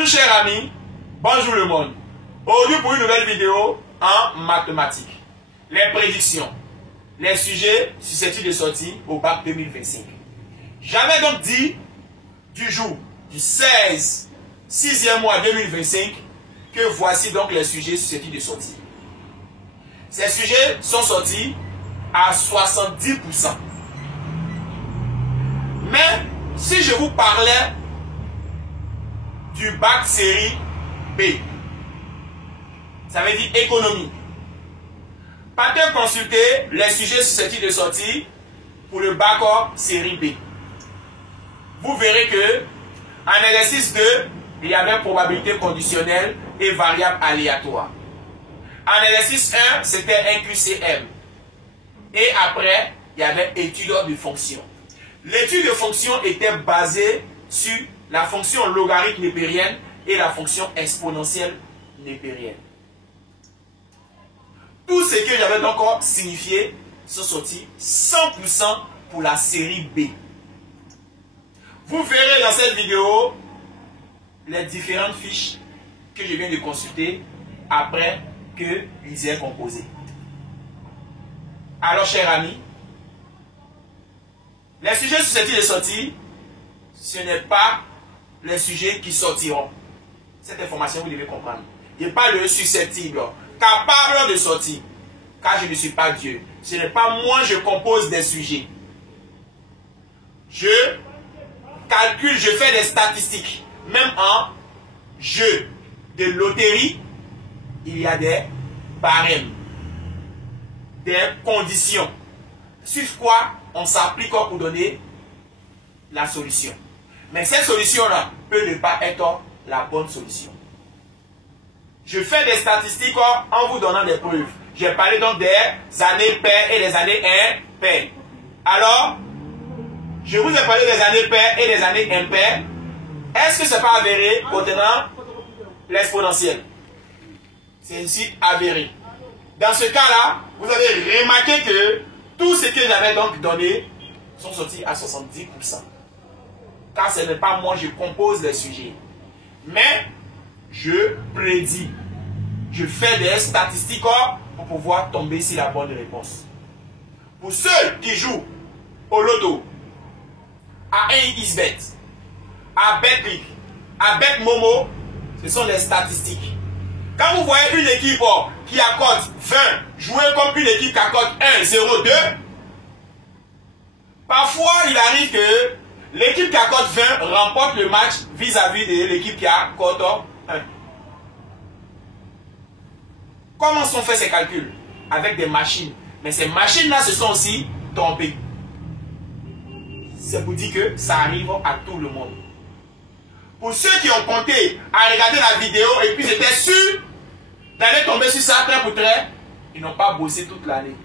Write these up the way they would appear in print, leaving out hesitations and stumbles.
Bonjour chers amis, bonjour le monde. Aujourd'hui pour une nouvelle vidéo en mathématiques. Les prédictions, les sujets susceptibles de sortir au bac 2025. J'avais donc dit du jour du 16, 6e mois 2025 que voici donc les sujets susceptibles de sortir. Ces sujets sont sortis à 70%. Mais si je vous parlais du bac série B, ça veut dire économie. Partez consulter les sujets susceptibles de sortir pour le bac série B. Vous verrez que en exercice 2, il y avait probabilité conditionnelle et variable aléatoire. En exercice 1, c'était NQCM. Et après, il y avait étude de fonction. L'étude de fonction était basée sur la fonction logarithme népérienne et la fonction exponentielle népérienne. Tout ce que j'avais donc signifié sont sortis 100% pour la série B. Vous verrez dans cette vidéo les différentes fiches que je viens de consulter après que ils aient composé. Alors, chers amis, les sujets susceptibles de sortir, ce n'est pas les sujets qui sortiront. Cette information, vous devez comprendre. Il n'est pas le susceptible, capable de sortir. Car je ne suis pas Dieu. Ce n'est pas moi, je compose des sujets. Je calcule, je fais des statistiques. Même en jeu de loterie, il y a des barèmes, des conditions. Sur quoi on s'applique pour donner la solution. Mais cette solution-là peut ne pas être la bonne solution. Je fais des statistiques en vous donnant des preuves. J'ai parlé donc des années paires et des années impaires. Alors, je vous ai parlé des années paires et des années impaires. Est-ce que ce n'est pas avéré contenant l'exponentielle? C'est ici avéré. Dans ce cas-là, vous avez remarqué que tout ce que j'avais donc donné sont sortis à 70%. Car ce n'est pas moi, je compose les sujets. Mais je prédis. Je fais des statistiques pour pouvoir tomber sur la bonne réponse. Pour ceux qui jouent au loto, à 1xBet, à BetClick, à BetMomo, ce sont des statistiques. Quand vous voyez une équipe qui accorde 20 jouer comme une équipe qui accorde 1, 0, 2, parfois il arrive que l'équipe qui accorde 20 remporte le match vis-à-vis de l'équipe qui accorde 1. Comment sont faits ces calculs? Avec des machines. Mais ces machines-là se sont aussi trompées. C'est pour dire que ça arrive à tout le monde. Pour ceux qui ont compté à regarder la vidéo et puis étaient sûrs d'aller tomber sur ça trait pour trait, ils n'ont pas bossé toute l'année.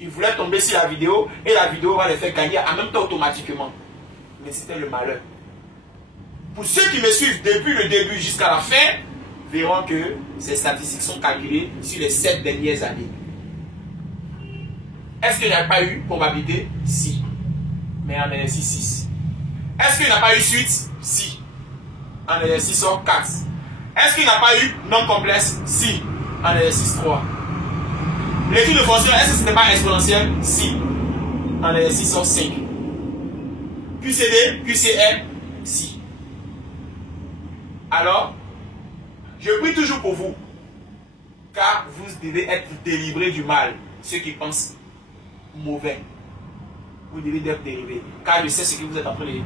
Ils voulaient tomber sur la vidéo et la vidéo va les faire gagner en même temps automatiquement. Mais c'était le malheur. Pour ceux qui me suivent depuis le début jusqu'à la fin, verront que ces statistiques sont calculées sur les 7 dernières années. Est-ce qu'il n'y a pas eu probabilité? Si. Mais en exercice 6. Est-ce qu'il n'y a pas eu suite? Si. En exercice 4. Est-ce qu'il n'y a pas eu non complexe? Si. En exercice 3. L'étude de fonction, est-ce que ce n'est pas exponentiel? Si. En exercice 5. QCD, QCM? Si. Alors, je prie toujours pour vous, car vous devez être délivrés du mal. Ceux qui pensent mauvais, vous devez être délivrés, car je sais ce que vous êtes en train de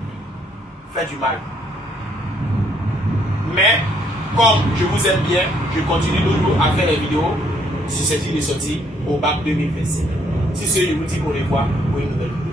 faire du mal. Mais, comme je vous aime bien, je continue toujours à faire des vidéos susceptibles de sortir au bac 2025. Si ce, je vous dis au revoir pour une nouvelle vidéo.